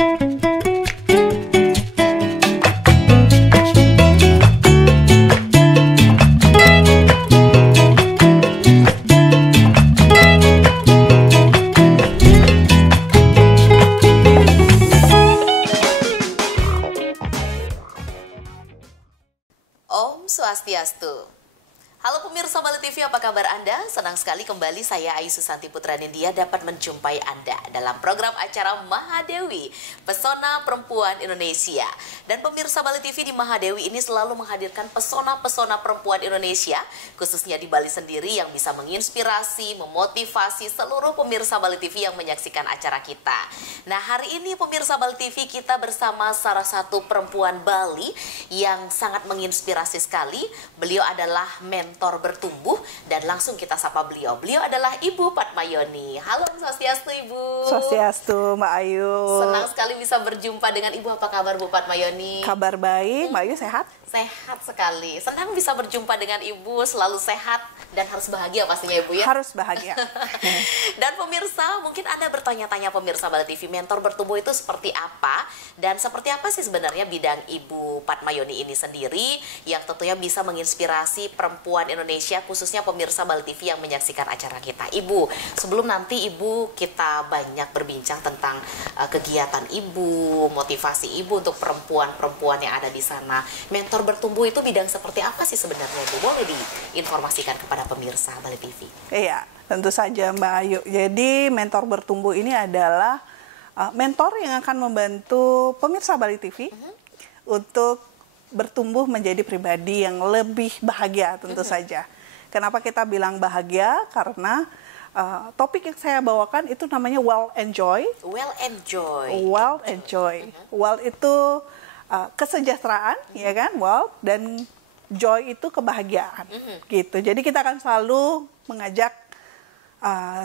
Om Swastiastu. Halo pemirsa Bali TV, apa kabar Anda? Senang sekali kembali saya Ayu Susanti Putra Nindya dapat menjumpai Anda dalam program acara Mahadewi, Pesona Perempuan Indonesia. Dan pemirsa Bali TV, di Mahadewi ini selalu menghadirkan pesona-pesona perempuan Indonesia, khususnya di Bali sendiri, yang bisa menginspirasi, memotivasi seluruh pemirsa Bali TV yang menyaksikan acara kita. Nah, hari ini pemirsa Bali TV kita bersama salah satu perempuan Bali yang sangat menginspirasi sekali. Beliau adalah mentor bertumbuh dan langsung kita sapa beliau. Beliau adalah Ibu Patmayoni. Halo, Swastiastu Ibu. Swastiastu Mbak Ayu. Senang sekali bisa berjumpa dengan Ibu. Apa kabar Bu Patmayoni? Kabar baik, Mbak Ayu sehat? Sehat sekali. Senang bisa berjumpa dengan Ibu, selalu sehat dan harus bahagia pastinya Ibu ya. Harus bahagia. Dan pemirsa, mungkin Anda bertanya-tanya pemirsa Bali TV, mentor bertumbuh itu seperti apa? Dan seperti apa sih sebenarnya bidang Ibu Patmayoni ini sendiri yang tentunya bisa menginspirasi perempuan Indonesia, khususnya pemirsa Bali TV yang menyaksikan acara kita. Ibu, sebelum nanti Ibu kita banyak berbincang tentang kegiatan Ibu, motivasi Ibu untuk perempuan-perempuan yang ada di sana. Mentor bertumbuh itu bidang seperti apa sih sebenarnya Bu? Boleh diinformasikan kepada pemirsa Bali TV? Iya, tentu saja Mbak Ayu. Jadi mentor bertumbuh ini adalah mentor yang akan membantu pemirsa Bali TV untuk bertumbuh menjadi pribadi yang lebih bahagia tentu saja. Kenapa kita bilang bahagia? Karena topik yang saya bawakan itu namanya Well and Joy. Well and Joy. Well and Joy. Well itu kesejahteraan, ya kan? Well, dan joy itu kebahagiaan, gitu. Jadi kita akan selalu mengajak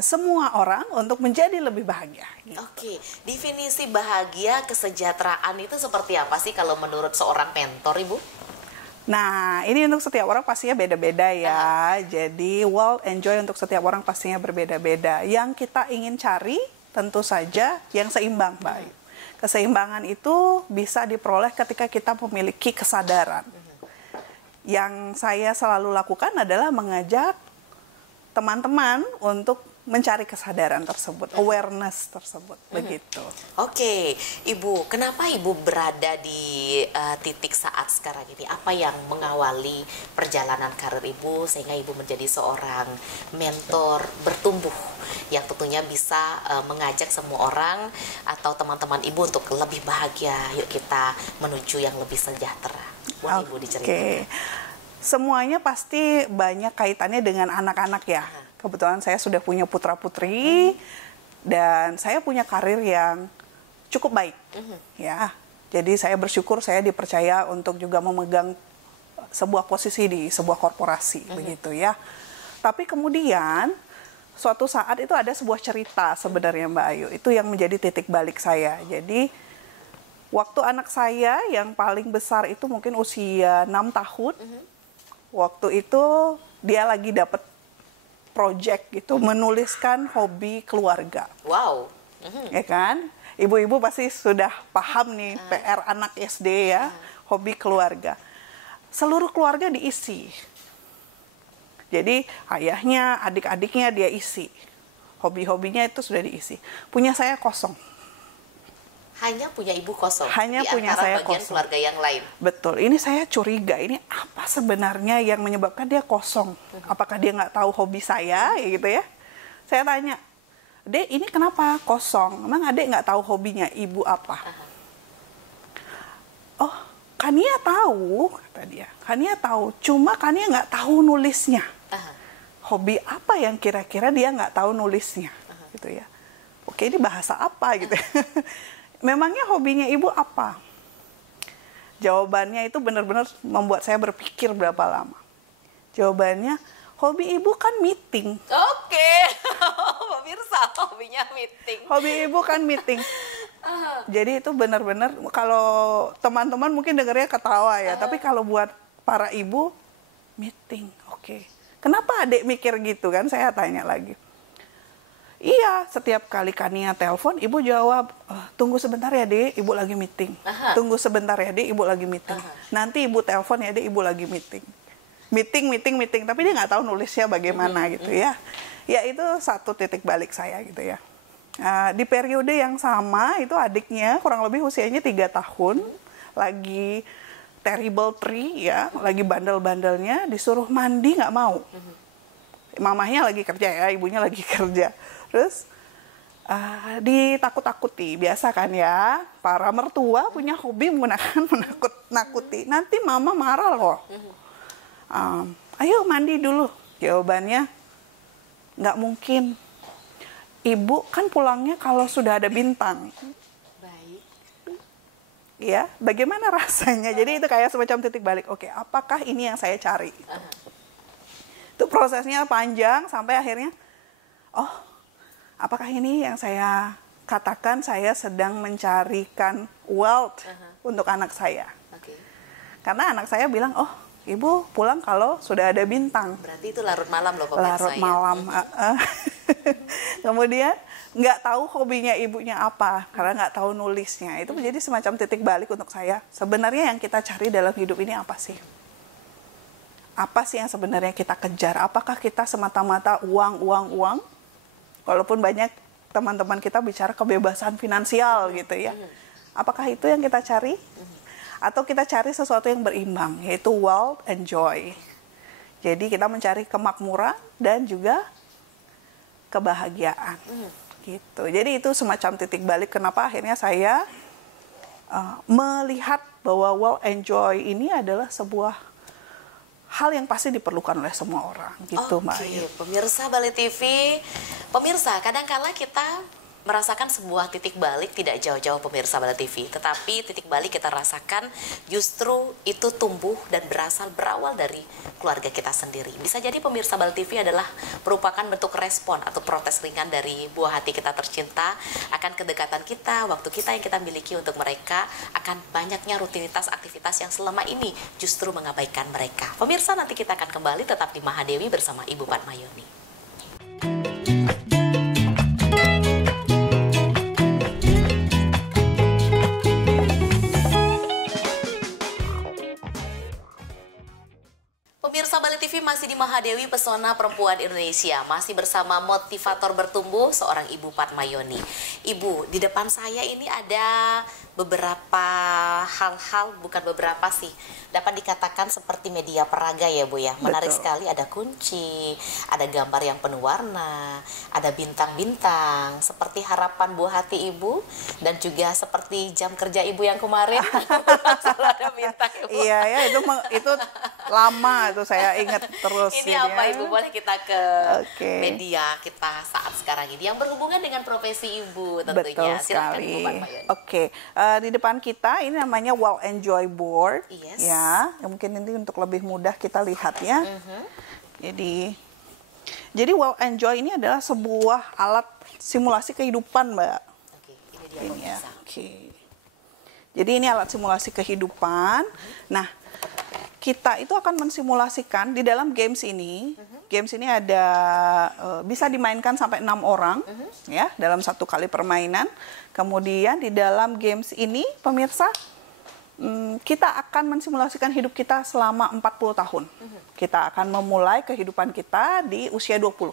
semua orang untuk menjadi lebih bahagia. Gitu. Oke, definisi bahagia, kesejahteraan itu seperti apa sih kalau menurut seorang mentor, Ibu? Nah, ini untuk setiap orang pastinya beda-beda ya. Jadi, well and joy untuk setiap orang pastinya berbeda-beda. Yang kita ingin cari tentu saja yang seimbang, Mbak Ayu. Keseimbangan itu bisa diperoleh ketika kita memiliki kesadaran. Yang saya selalu lakukan adalah mengajak teman-teman untuk mencari kesadaran tersebut, awareness tersebut, begitu. Oke, Ibu, kenapa Ibu berada di titik saat sekarang ini? Apa yang mengawali perjalanan karir Ibu sehingga Ibu menjadi seorang mentor bertumbuh yang tentunya bisa mengajak semua orang atau teman-teman Ibu untuk lebih bahagia? Yuk kita menuju yang lebih sejahtera. Boleh Ibu diceritakan? Semuanya pasti banyak kaitannya dengan anak-anak ya. Kebetulan saya sudah punya putra-putri dan saya punya karir yang cukup baik. Ya, jadi saya bersyukur saya dipercaya untuk juga memegang sebuah posisi di sebuah korporasi, begitu ya. Tapi kemudian suatu saat itu ada sebuah cerita sebenarnya Mbak Ayu, itu yang menjadi titik balik saya. Jadi waktu anak saya yang paling besar itu mungkin usia 6 tahun, waktu itu dia lagi dapat project gitu, menuliskan hobi keluarga. Wow. Ya kan? Ibu-ibu pasti sudah paham nih PR anak SD ya, hobi keluarga. Seluruh keluarga diisi. Jadi ayahnya, adik-adiknya dia isi. Hobi-hobinya itu sudah diisi. Punya saya kosong. Hanya punya Ibu kosong. Hanya di punya antara saya bagian kosong. Keluarga yang lain. Betul. Ini saya curiga. Ini apa sebenarnya yang menyebabkan dia kosong? Apakah dia nggak tahu hobi saya, ya gitu ya? Saya tanya, Dek, ini kenapa kosong? Emang Adek nggak tahu hobinya Ibu apa? Oh, Kania tahu, kata dia. Kania tahu. Cuma Kania nggak tahu nulisnya. Hobi apa yang kira-kira dia nggak tahu nulisnya, gitu ya? Oke, ini bahasa apa gitu? Memangnya hobinya Ibu apa? Jawabannya itu benar-benar membuat saya berpikir berapa lama. Jawabannya, hobi Ibu kan meeting. Oke, pemirsa, hobinya meeting. Hobi Ibu kan meeting. Jadi itu benar-benar, kalau teman-teman mungkin dengarnya ketawa ya, tapi kalau buat para ibu, meeting. Oke. Kenapa Adek mikir gitu kan? Saya tanya lagi. Iya, setiap kali Kania telepon, ibu jawab, tunggu sebentar ya Dek, ibu lagi meeting. Tunggu sebentar ya Dek, ibu lagi meeting. Nanti ibu telepon ya Dek, ibu lagi meeting. Meeting. Tapi dia nggak tahu nulisnya bagaimana gitu ya. Ya itu satu titik balik saya gitu ya. Di periode yang sama itu adiknya kurang lebih usianya 3 tahun. Lagi terrible tree ya, lagi bandel-bandelnya, disuruh mandi nggak mau. Mamahnya lagi kerja ya, ibunya lagi kerja. Terus ditakut-takuti, biasa kan ya, para mertua punya hobi menggunakan menakut-nakuti. Nanti mama marah loh. Ayo mandi dulu. Jawabannya, nggak mungkin. Ibu kan pulangnya kalau sudah ada bintang. Baik. Ya, bagaimana rasanya? Jadi itu kayak semacam titik balik. Oke, apakah ini yang saya cari? Itu prosesnya panjang sampai akhirnya, oh, apakah ini yang saya katakan saya sedang mencarikan wealth untuk anak saya? Karena anak saya bilang, oh, ibu pulang kalau sudah ada bintang. Berarti itu larut malam loh pemirsa. Larut malam. Kemudian nggak tahu hobinya ibunya apa, karena nggak tahu nulisnya. Itu menjadi semacam titik balik untuk saya. Sebenarnya yang kita cari dalam hidup ini apa sih? Apa sih yang sebenarnya kita kejar? Apakah kita semata-mata uang? Walaupun banyak teman-teman kita bicara kebebasan finansial gitu ya. Apakah itu yang kita cari? Atau kita cari sesuatu yang berimbang, yaitu wealth and joy. Jadi kita mencari kemakmuran dan juga kebahagiaan. Gitu. Jadi itu semacam titik balik kenapa akhirnya saya melihat bahwa wealth and joy ini adalah sebuah hal yang pasti diperlukan oleh semua orang. Gitu, Mbak Ayu. Pemirsa Bali TV, pemirsa, kadang-kala kita merasakan sebuah titik balik tidak jauh-jauh pemirsa Bali TV, tetapi titik balik kita rasakan justru itu tumbuh dan berawal dari keluarga kita sendiri. Bisa jadi pemirsa Bali TV adalah merupakan bentuk respon atau protes ringan dari buah hati kita tercinta akan kedekatan kita, waktu kita yang kita miliki untuk mereka, akan banyaknya rutinitas aktivitas yang selama ini justru mengabaikan mereka. Pemirsa, nanti kita akan kembali tetap di Mahadewi bersama Ibu Padmayoni. Pemirsa Bali TV masih di Mahadewi Pesona Perempuan Indonesia. Masih bersama motivator bertumbuh seorang Ibu Padmayoni. Ibu, di depan saya ini ada beberapa hal-hal, bukan beberapa sih, dapat dikatakan seperti media peraga ya Bu ya. Menarik sekali, ada kunci, ada gambar yang penuh warna, ada bintang-bintang, seperti harapan buah hati Ibu, dan juga seperti jam kerja Ibu yang kemarin. Selalu ada bintang Ibu. Iya ya, itu lama itu saya ingat terus. Ini apa Ibu? Boleh kita ke media kita saat sekarang ini yang berhubungan dengan profesi Ibu tentunya. Betul Silakan sekali. Ibu Padmayoni. Oke, di depan kita ini namanya Wealth and Joy Board. Yes. Ya, mungkin ini untuk lebih mudah kita lihat ya. Jadi Wealth and Joy ini adalah sebuah alat simulasi kehidupan, Mbak. Oke, ini dia Ini ya. pemirsa. Oke. Jadi ini alat simulasi kehidupan. Nah, kita itu akan mensimulasikan di dalam games ini. Games ini ada bisa dimainkan sampai 6 orang ya dalam satu kali permainan. Kemudian di dalam games ini pemirsa kita akan mensimulasikan hidup kita selama 40 tahun. Kita akan memulai kehidupan kita di usia 20.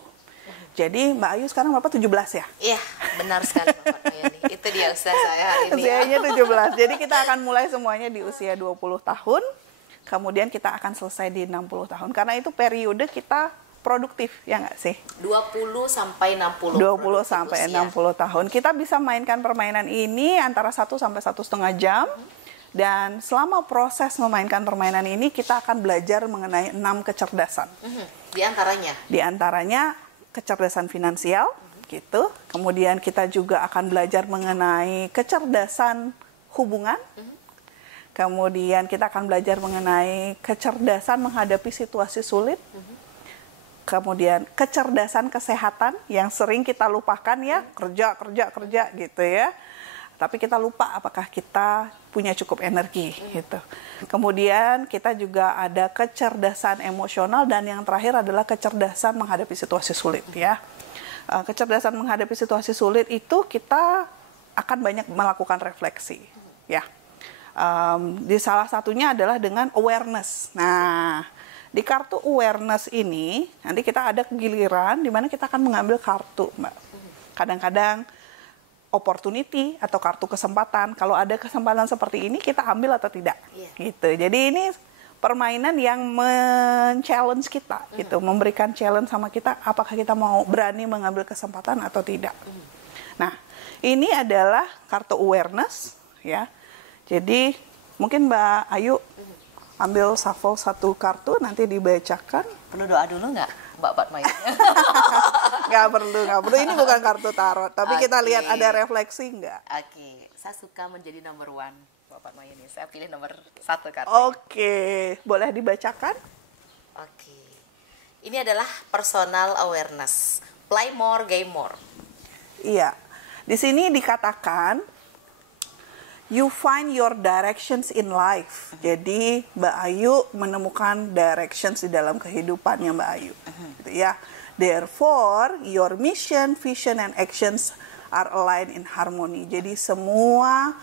Jadi Mbak Ayu sekarang berapa? 17 ya? Iya, benar sekali Mbak Padmayoni. Itu dia usia saya hari ini. Usianya 17. Jadi kita akan mulai semuanya di usia 20 tahun. Kemudian kita akan selesai di 60 tahun. Karena itu periode kita produktif, ya nggak sih? 20 sampai 60. 20 sampai 60 tahun. Kita bisa mainkan permainan ini antara 1 sampai 1,5 jam. Dan selama proses memainkan permainan ini, kita akan belajar mengenai 6 kecerdasan. Di antaranya? Di antaranya kecerdasan finansial, gitu. Kemudian kita juga akan belajar mengenai kecerdasan hubungan. Kemudian kita akan belajar mengenai kecerdasan menghadapi situasi sulit. Kemudian kecerdasan kesehatan yang sering kita lupakan ya, kerja gitu ya. Tapi kita lupa apakah kita punya cukup energi gitu. Kemudian kita juga ada kecerdasan emosional dan yang terakhir adalah kecerdasan menghadapi situasi sulit ya. kecerdasan menghadapi situasi sulit itu kita akan banyak melakukan refleksi, ya. Di salah satunya adalah dengan awareness. Nah, di kartu awareness ini nanti kita ada giliran di mana kita akan mengambil kartu, Mbak. Kadang-kadang opportunity atau kartu kesempatan. Kalau ada kesempatan seperti ini kita ambil atau tidak, gitu. Jadi ini permainan yang men-challenge kita, gitu, memberikan challenge sama kita, apakah kita mau berani mengambil kesempatan atau tidak. Nah, ini adalah kartu awareness, ya. Jadi mungkin Mbak Ayu ambil shuffle satu kartu, nanti dibacakan. Perlu doa dulu nggak, Mbak Fatmaya? Nggak perlu. Ini bukan kartu tarot, tapi kita lihat ada refleksi nggak. Oke, saya suka menjadi number one. Bapak Maya ini, saya pilih nomor 1 kartu. Oke, boleh dibacakan? Oke, ini adalah personal awareness. Play more, game more. Iya, di sini dikatakan you find your directions in life. Jadi Mbak Ayu menemukan directions di dalam kehidupannya Mbak Ayu, gitu ya. Therefore, your mission, vision, and actions are aligned in harmony. Jadi semua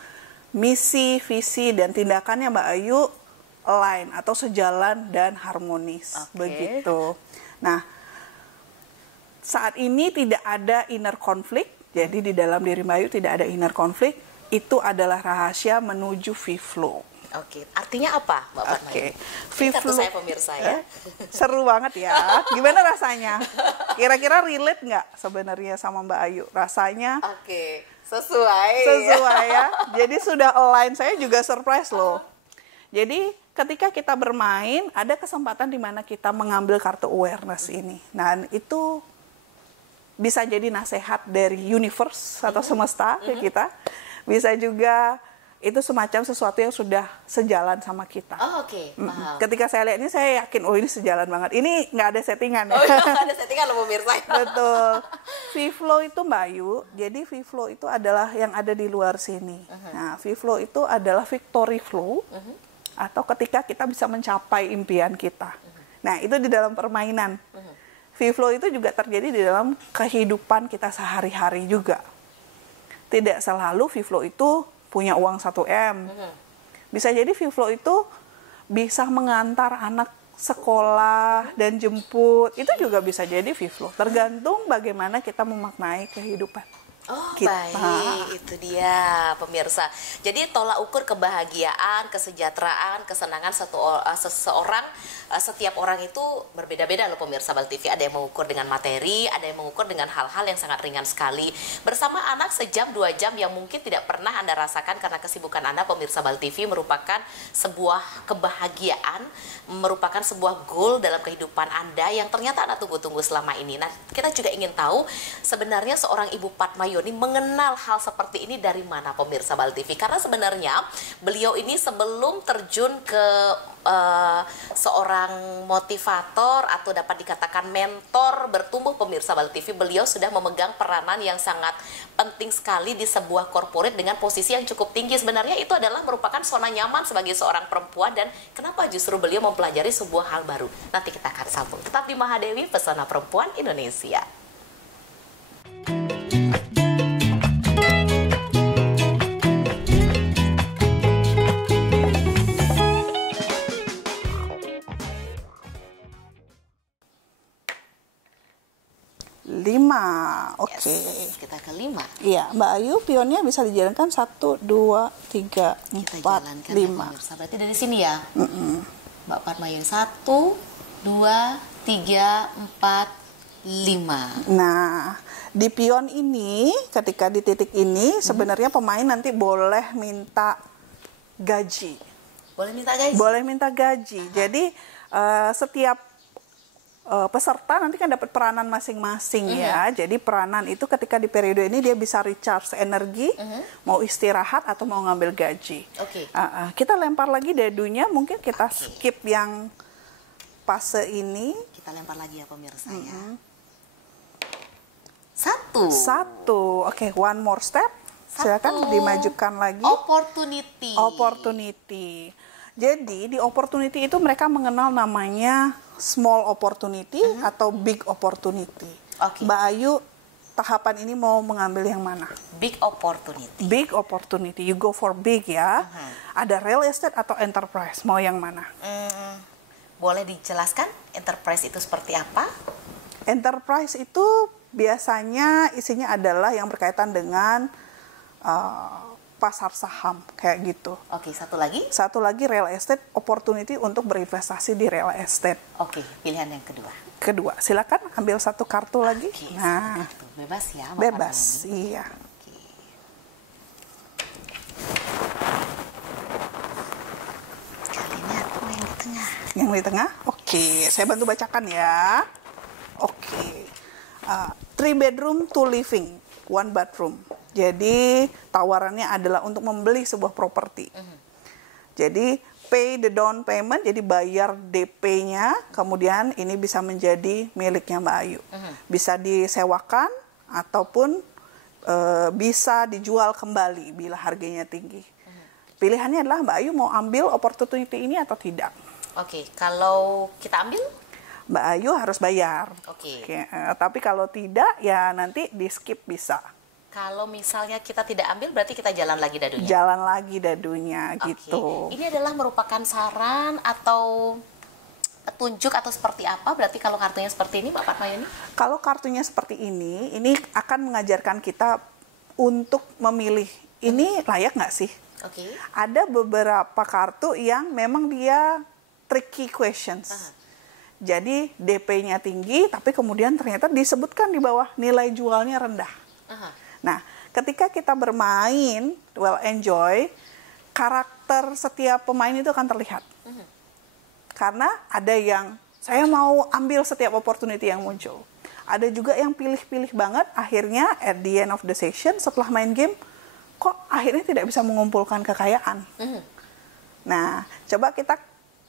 misi, visi, dan tindakannya Mbak Ayu align atau sejalan dan harmonis. Begitu. Nah, saat ini tidak ada inner conflict. Jadi di dalam diri Mbak Ayu tidak ada inner conflict. Itu adalah rahasia menuju free flow. Oke, artinya apa, Mbak Fatmaya? Oke, free flow. Saya pemirsa ya. Seru banget ya. Gimana rasanya? Kira-kira relate nggak sebenarnya sama Mbak Ayu? Rasanya? Oke, sesuai ya. Jadi sudah align. Saya juga surprise loh. Jadi ketika kita bermain, ada kesempatan di mana kita mengambil kartu awareness ini. Nah, itu bisa jadi nasihat dari universe atau semesta ke kita. Bisa juga itu semacam sesuatu yang sudah sejalan sama kita. Oh, oke. Paham. Ketika saya lihat ini, saya yakin, oh ini sejalan banget. Ini nggak ada settingan ya. Oh, nggak ada settingan loh pemirsa. Betul. Free flow itu Mbak Ayu, jadi free flow itu adalah yang ada di luar sini. Nah, free flow itu adalah victory flow, atau ketika kita bisa mencapai impian kita. Nah, itu di dalam permainan. Free flow itu juga terjadi di dalam kehidupan kita sehari-hari juga. Tidak selalu free flow itu punya uang 1M. Bisa jadi free flow itu bisa mengantar anak sekolah dan jemput. Itu juga bisa jadi free flow. Tergantung bagaimana kita memaknai kehidupan. Oh, kita. Baik, itu dia pemirsa. Jadi tolak ukur kebahagiaan, kesejahteraan, kesenangan seseorang, setiap orang itu berbeda-beda loh pemirsa Bal TV. Ada yang mengukur dengan materi, ada yang mengukur dengan hal-hal yang sangat ringan sekali. Bersama anak sejam 2 jam yang mungkin tidak pernah Anda rasakan karena kesibukan Anda pemirsa Bal TV merupakan sebuah kebahagiaan, merupakan sebuah goal dalam kehidupan Anda yang ternyata Anda tunggu-tunggu selama ini. Nah, kita juga ingin tahu sebenarnya seorang Ibu Fatmayoni mengenal hal seperti ini dari mana pemirsa Bal TV, karena sebenarnya beliau ini sebelum terjun ke seorang motivator atau dapat dikatakan mentor bertumbuh pemirsa Bal TV, beliau sudah memegang peranan yang sangat penting sekali di sebuah corporate dengan posisi yang cukup tinggi. Sebenarnya itu adalah merupakan zona nyaman sebagai seorang perempuan, dan kenapa justru beliau mempelajari sebuah hal baru. Nanti kita akan sambung. Tetap di Mahadewi, Pesona Perempuan Indonesia. Oke. Yes, kita ke 5. Iya, Mbak Ayu, pionnya bisa dijalankan 1, 2, 3, 4, 5. Berarti dari sini ya, Mbak Fatmayoni 1, 2, 3, 4, 5. Nah, di pion ini, ketika di titik ini, sebenarnya pemain nanti boleh minta gaji. Boleh minta gaji? Boleh minta gaji. Jadi, setiap peserta nanti kan dapat peranan masing-masing ya. Jadi peranan itu ketika di periode ini dia bisa recharge energi, mau istirahat atau mau ngambil gaji. Kita lempar lagi dadunya, mungkin kita skip yang fase ini. Kita lempar lagi ya pemirsa ya. 1. Oke, one more step. Silakan dimajukan lagi. Opportunity. Jadi di opportunity itu mereka mengenal namanya small opportunity atau big opportunity. Mbak Ayu tahapan ini mau mengambil yang mana? Big opportunity. Big opportunity, you go for big ya. Ada real estate atau enterprise, mau yang mana? Boleh dijelaskan enterprise itu seperti apa? Enterprise itu biasanya isinya adalah yang berkaitan dengan pasar saham kayak gitu. Oke, satu lagi? Satu lagi real estate, opportunity untuk berinvestasi di real estate. Oke, pilihan yang kedua. Kedua, silakan ambil satu kartu lagi. Oke, Nah, kartu. Bebas ya. bebas, ini. iya. Oke. Kali ini aku yang di tengah. Yang di tengah, oke. Saya bantu bacakan ya. Oke. 3 bedroom, 2 living, 1 bathroom. Jadi tawarannya adalah untuk membeli sebuah properti. Jadi pay the down payment, jadi bayar DP-nya, kemudian ini bisa menjadi miliknya Mbak Ayu. Bisa disewakan ataupun bisa dijual kembali bila harganya tinggi. Pilihannya adalah Mbak Ayu mau ambil opportunity ini atau tidak. Oke, kalau kita ambil? Mbak Ayu harus bayar. Oke. Tapi kalau tidak, ya nanti di skip bisa. Kalau misalnya kita tidak ambil, berarti kita jalan lagi dadunya? Jalan lagi dadunya, Oke. gitu. Ini adalah merupakan saran atau petunjuk atau seperti apa? Berarti kalau kartunya seperti ini, Mbak Fatmayoni? Kalau kartunya seperti ini akan mengajarkan kita untuk memilih. Ini layak nggak sih? Oke. Ada beberapa kartu yang memang dia tricky questions. Jadi DP-nya tinggi, tapi kemudian ternyata disebutkan di bawah nilai jualnya rendah. Nah, ketika kita bermain, well enjoy, karakter setiap pemain itu akan terlihat. Karena ada yang, saya mau ambil setiap opportunity yang muncul. Ada juga yang pilih-pilih banget, akhirnya at the end of the session, setelah main game, kok akhirnya tidak bisa mengumpulkan kekayaan. Nah, coba kita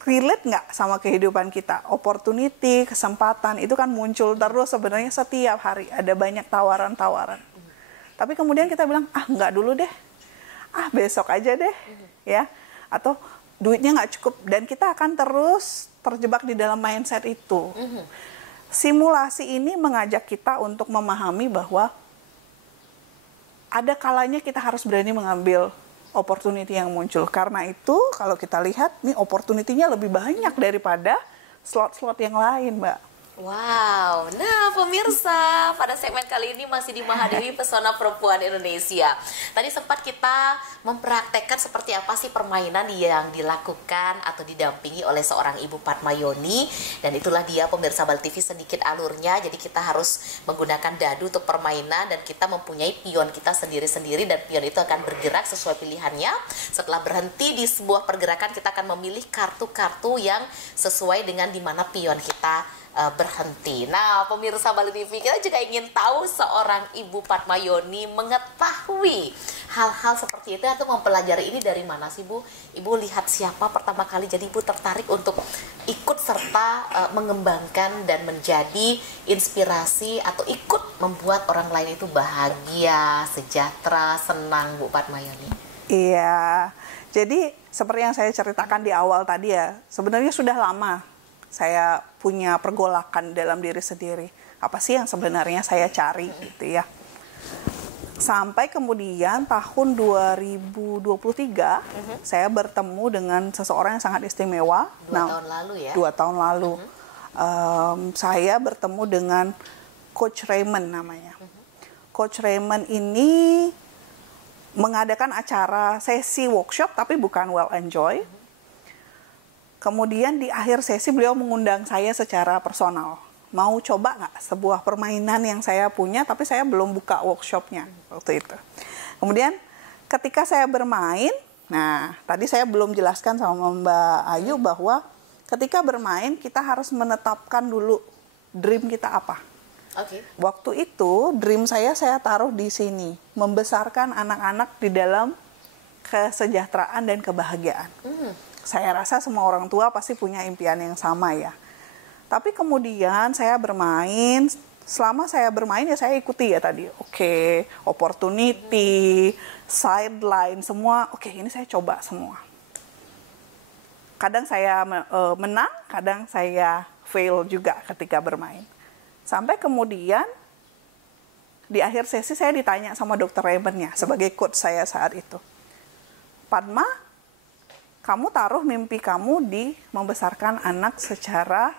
relate nggak sama kehidupan kita? Opportunity, kesempatan, itu kan muncul terus sebenarnya setiap hari. Ada banyak tawaran-tawaran. Tapi kemudian kita bilang, nggak dulu deh. Besok aja deh. Ya. Atau duitnya nggak cukup. Dan kita akan terus terjebak di dalam mindset itu. Simulasi ini mengajak kita untuk memahami bahwa ada kalanya kita harus berani mengambil opportunity yang muncul. Karena itu kalau kita lihat, nih opportunity-nya lebih banyak daripada slot-slot yang lain, Mbak. Wow, nah pemirsa, pada segmen kali ini masih di Mahadewi Pesona Perempuan Indonesia. Tadi sempat kita mempraktekkan seperti apa sih permainan yang dilakukan atau didampingi oleh seorang Ibu Fatmayoni. Dan itulah dia pemirsa Bal TV sedikit alurnya. Jadi kita harus menggunakan dadu untuk permainan dan kita mempunyai pion kita sendiri-sendiri. Dan pion itu akan bergerak sesuai pilihannya. Setelah berhenti di sebuah pergerakan, kita akan memilih kartu-kartu yang sesuai dengan di mana pion kita berhenti. Nah, pemirsa Bali TV, kita juga ingin tahu seorang Ibu Fatmayoni mengetahui hal-hal seperti itu atau mempelajari ini dari mana sih, Bu? Ibu lihat siapa pertama kali jadi Ibu tertarik untuk ikut serta mengembangkan dan menjadi inspirasi atau ikut membuat orang lain itu bahagia, sejahtera, senang, Bu Fatmayoni? Iya. Jadi seperti yang saya ceritakan di awal tadi ya, sebenarnya sudah lama saya punya pergolakan dalam diri sendiri. Apa sih yang sebenarnya saya cari gitu ya. Sampai kemudian tahun 2023 saya bertemu dengan seseorang yang sangat istimewa. 2 tahun lalu ya? 2 tahun lalu. Saya bertemu dengan Coach Raymond namanya. Coach Raymond ini mengadakan acara sesi workshop tapi bukan well enjoy. Kemudian di akhir sesi beliau mengundang saya secara personal. Mau coba nggak sebuah permainan yang saya punya, tapi saya belum buka workshopnya waktu itu. Kemudian ketika saya bermain, nah tadi saya belum jelaskan sama Mbak Ayu bahwa ketika bermain kita harus menetapkan dulu dream kita apa. Waktu itu dream saya taruh di sini, membesarkan anak-anak di dalam kesejahteraan dan kebahagiaan. Saya rasa semua orang tua pasti punya impian yang sama ya. Tapi kemudian saya bermain, selama saya bermain ya saya ikuti ya tadi. Oke, opportunity, sideline, semua. Oke, ini saya coba semua. Kadang saya menang, kadang saya fail juga ketika bermain. Sampai kemudian di akhir sesi saya ditanya sama dokter Raymondnya sebagai coach saya saat itu. Padma, kamu taruh mimpi kamu di membesarkan anak secara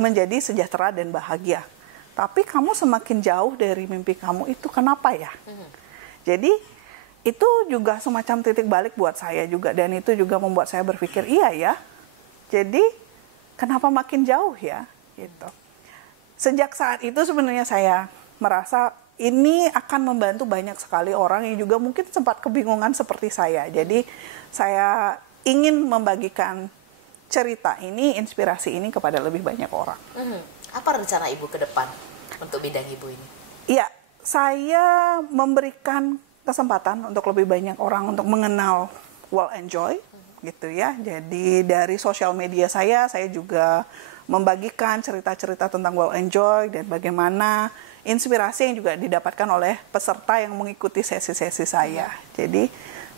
menjadi sejahtera dan bahagia. Tapi kamu semakin jauh dari mimpi kamu itu, kenapa ya? Jadi itu juga semacam titik balik buat saya juga. Dan itu juga membuat saya berpikir, iya ya. Jadi kenapa makin jauh ya? Gitu. Sejak saat itu sebenarnya saya merasa ini akan membantu banyak sekali orang yang juga mungkin sempat kebingungan seperti saya. Jadi saya ingin membagikan cerita ini, inspirasi ini kepada lebih banyak orang. Apa rencana Ibu ke depan untuk bidang Ibu ini? Iya, saya memberikan kesempatan untuk lebih banyak orang untuk mengenal Well and Joy, gitu ya. Jadi dari sosial media saya juga membagikan cerita-cerita tentang Well and Joy dan bagaimana inspirasi yang juga didapatkan oleh peserta yang mengikuti sesi-sesi saya. Jadi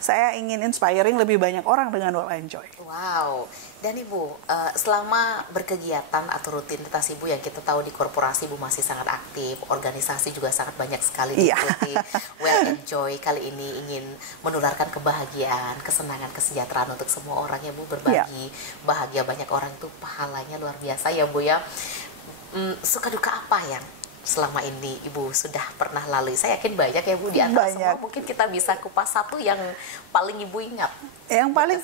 saya ingin inspiring lebih banyak orang dengan Well and Joy. Wow. Dan Ibu, selama berkegiatan atau rutinitas Ibu yang kita tahu di korporasi Ibu masih sangat aktif, organisasi juga sangat banyak sekali diikuti. Well and Joy kali ini ingin menularkan kebahagiaan, kesenangan, kesejahteraan untuk semua orang ya Bu, berbagi bahagia banyak orang itu pahalanya luar biasa ya Bu ya. Suka duka apa yang selama ini Ibu sudah pernah lalui? Saya yakin banyak ya Bu, di antara semua mungkin kita bisa kupas satu yang paling Ibu ingat. Yang paling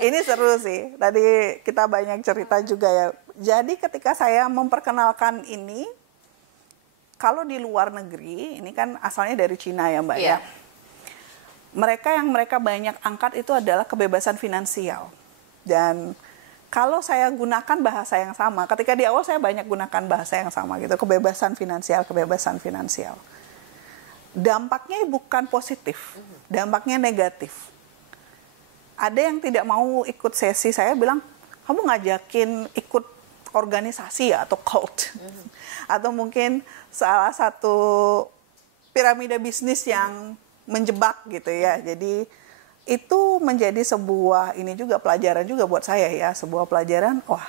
ini seru sih, tadi kita banyak cerita juga ya. Jadi ketika saya memperkenalkan ini, kalau di luar negeri, ini kan asalnya dari Cina ya Mbak ya. Mereka banyak angkat itu adalah kebebasan finansial. Dan kalau saya gunakan bahasa yang sama, ketika di awal saya banyak gunakan bahasa yang sama gitu, kebebasan finansial. Dampaknya bukan positif, dampaknya negatif. Ada yang tidak mau ikut sesi, saya bilang, kamu ngajakin ikut organisasi ya, atau cult. Atau mungkin salah satu piramida bisnis yang menjebak gitu ya. Jadi itu menjadi sebuah ini juga pelajaran juga buat saya ya, sebuah pelajaran. Wah,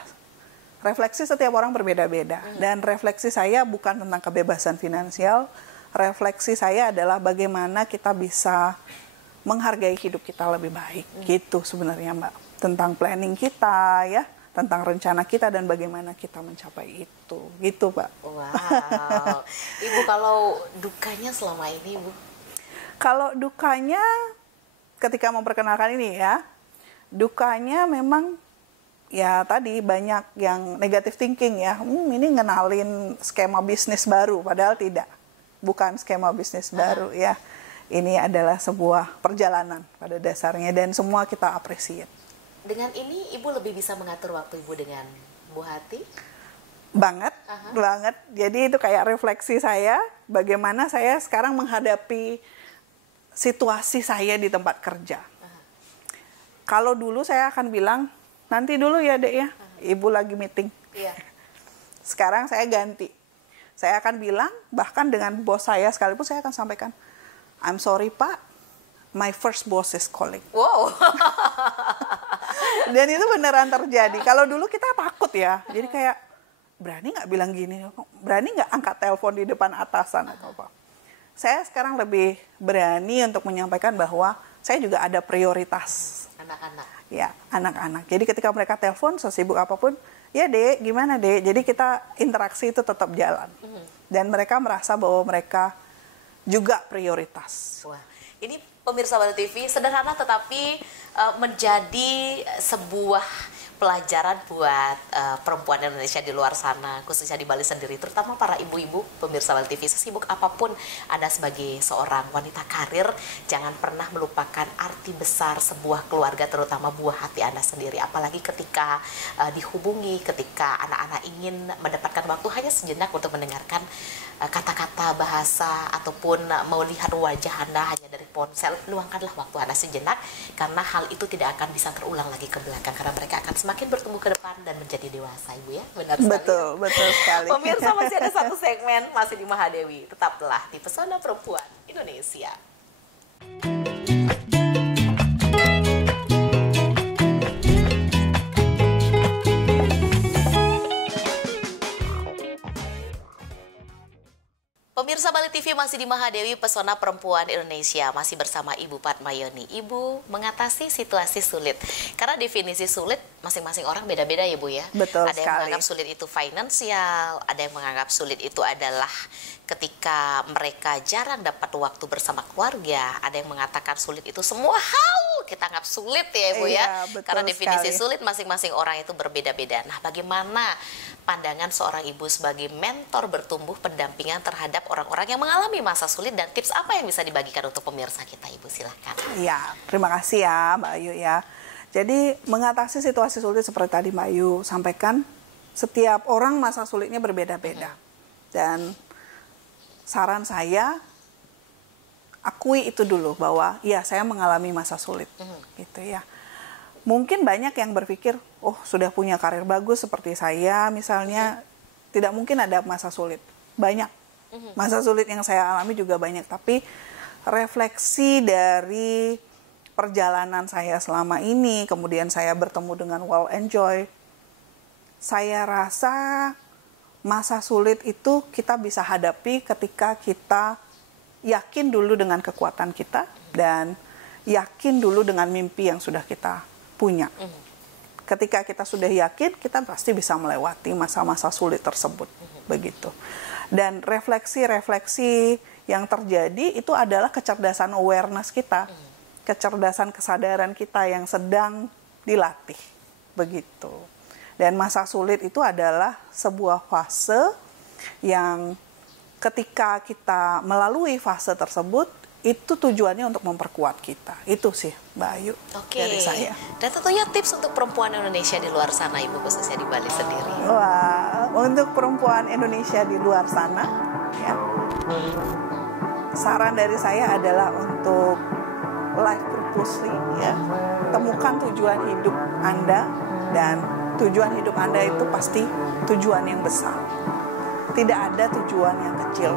refleksi setiap orang berbeda-beda, dan refleksi saya bukan tentang kebebasan finansial. Refleksi saya adalah bagaimana kita bisa menghargai hidup kita lebih baik, gitu sebenarnya Mbak, tentang planning kita ya, tentang rencana kita dan bagaimana kita mencapai itu, gitu Pak. Wow. Ibu, kalau dukanya selama ini Bu? Kalau dukanya ketika memperkenalkan ini ya, dukanya memang ya tadi banyak yang negative thinking ya, ini ngenalin skema bisnis baru, padahal tidak, bukan skema bisnis baru ya. Ini adalah sebuah perjalanan pada dasarnya dan semua kita appreciate. Dengan ini Ibu lebih bisa mengatur waktu Ibu dengan Bu Hati? Banget. Jadi itu kayak refleksi saya, bagaimana saya sekarang menghadapi situasi saya di tempat kerja. Kalau dulu saya akan bilang, nanti dulu ya Dek ya, Ibu lagi meeting. Sekarang saya ganti. Saya akan bilang, bahkan dengan bos saya sekalipun saya akan sampaikan, I'm sorry Pak, my first boss is calling. Wow. Dan itu beneran terjadi. Kalau dulu kita takut ya, jadi kayak berani nggak bilang gini, berani nggak angkat telepon di depan atasan atau apa. Saya sekarang lebih berani untuk menyampaikan bahwa saya juga ada prioritas. Anak-anak. Ya, anak-anak. Jadi ketika mereka telepon, sesibuk apapun, ya Dek, gimana Dek? Jadi kita interaksi itu tetap jalan. Dan mereka merasa bahwa mereka juga prioritas. Wah, ini pemirsa Bali TV sederhana tetapi menjadi sebuah pelajaran buat perempuan Indonesia di luar sana, khususnya di Bali sendiri, terutama para ibu-ibu pemirsa Bali TV. Sesibuk apapun Anda sebagai seorang wanita karir, jangan pernah melupakan arti besar sebuah keluarga, terutama buah hati Anda sendiri. Apalagi ketika dihubungi, ketika anak-anak ingin mendapatkan waktu hanya sejenak untuk mendengarkan kata-kata, bahasa, ataupun melihat wajah Anda hanya dari ponsel, luangkanlah waktu Anda sejenak, karena hal itu tidak akan bisa terulang lagi ke belakang, karena mereka akan semakin bertumbuh ke depan dan menjadi dewasa, Ibu ya. Benar sekali. Betul sekali. Pemirsa, masih ada satu segmen, masih di Mahadewi. Tetaplah di Pesona Perempuan Indonesia. masih di Mahadewi Pesona Perempuan Indonesia, masih bersama Ibu Patmayoni. Ibu mengatasi situasi sulit. Karena definisi sulit masing-masing orang beda-beda ya Bu ya. Betul ada yang sekali. menganggap sulit itu finansial, ada yang menganggap sulit itu adalah ketika mereka jarang dapat waktu bersama keluarga, ada yang mengatakan sulit itu semua hal kita anggap sulit ya Ibu ya. Betul Karena definisi sekali. sulit masing-masing orang itu berbeda-beda. Nah, bagaimana pandangan seorang ibu sebagai mentor bertumbuh pendampingan terhadap orang-orang yang mengalami masa sulit, dan tips apa yang bisa dibagikan untuk pemirsa kita, Ibu? Silakan. Ya, terima kasih ya Mbak Ayu ya. Jadi mengatasi situasi sulit seperti tadi Mbak Ayu sampaikan, setiap orang masa sulitnya berbeda-beda. Dan saran saya, akui itu dulu bahwa ya saya mengalami masa sulit, gitu ya. Mungkin banyak yang berpikir, oh sudah punya karir bagus seperti saya misalnya, tidak mungkin ada masa sulit. Banyak. Masa sulit yang saya alami juga banyak, tapi refleksi dari perjalanan saya selama ini, kemudian saya bertemu dengan Wow Enjoy, saya rasa masa sulit itu kita bisa hadapi ketika kita yakin dulu dengan kekuatan kita dan yakin dulu dengan mimpi yang sudah kita punya. Ketika kita sudah yakin, kita pasti bisa melewati masa-masa sulit tersebut. Begitu. Dan refleksi-refleksi yang terjadi itu adalah kecerdasan awareness kita. Kecerdasan kesadaran kita yang sedang dilatih. Begitu. Dan masa sulit itu adalah sebuah fase yang ketika kita melalui fase tersebut, itu tujuannya untuk memperkuat kita. Itu sih Mbak Ayu dari saya. Dan tentunya tips untuk perempuan Indonesia di luar sana, Ibu, khususnya di Bali sendiri. Wah, untuk perempuan Indonesia di luar sana, ya, saran dari saya adalah untuk life purpose, ya. Temukan tujuan hidup Anda, dan tujuan hidup Anda itu pasti tujuan yang besar. Tidak ada tujuan yang kecil.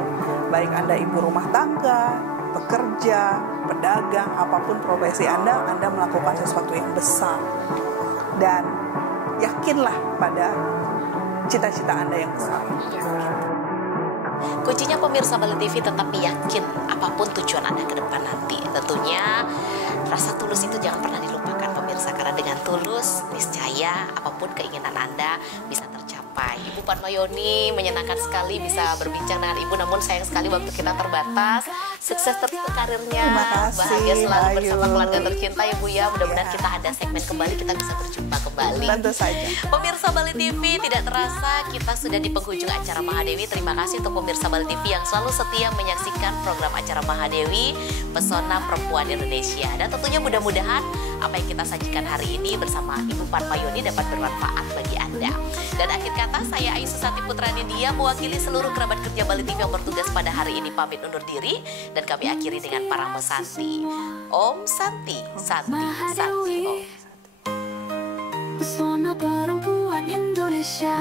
Baik Anda ibu rumah tangga, bekerja, pedagang, apapun profesi Anda melakukan sesuatu yang besar. Dan yakinlah pada cita-cita Anda yang besar. Kuncinya pemirsa Bali TV tetap yakin apapun tujuan Anda ke depan nanti. Tentunya rasa tulus itu jangan pernah dilupakan pemirsa, karena dengan tulus niscaya apapun keinginan Anda bisa tercapai. Ibu Patmayoni, menyenangkan sekali bisa berbincang dengan Ibu, namun sayang sekali waktu kita terbatas. Sukses terus karirnya. Terima kasih, Bahagia selalu Bayu. bersama keluarga tercinta ya Bu ya. Mudah-mudahan kita ada segmen kembali, kita bisa berjumpa kembali. Tentu saja. Pemirsa Bali TV, tidak terasa kita sudah di penghujung acara Mahadewi. Terima kasih untuk pemirsa Bali TV yang selalu setia menyaksikan program acara Mahadewi Pesona Perempuan Indonesia. Dan tentunya mudah-mudahan apa yang kita sajikan hari ini bersama Ibu Patmayoni dapat bermanfaat bagi Anda. Dan akhir kata, saya Ayu Susanti Putra Nindya mewakili seluruh kerabat kerja Bali TV yang bertugas pada hari ini pamit undur diri, dan kami akhiri dengan Paramo Santi. Om Santi, Santi, Santi, Om. Pesona Perempuan Indonesia.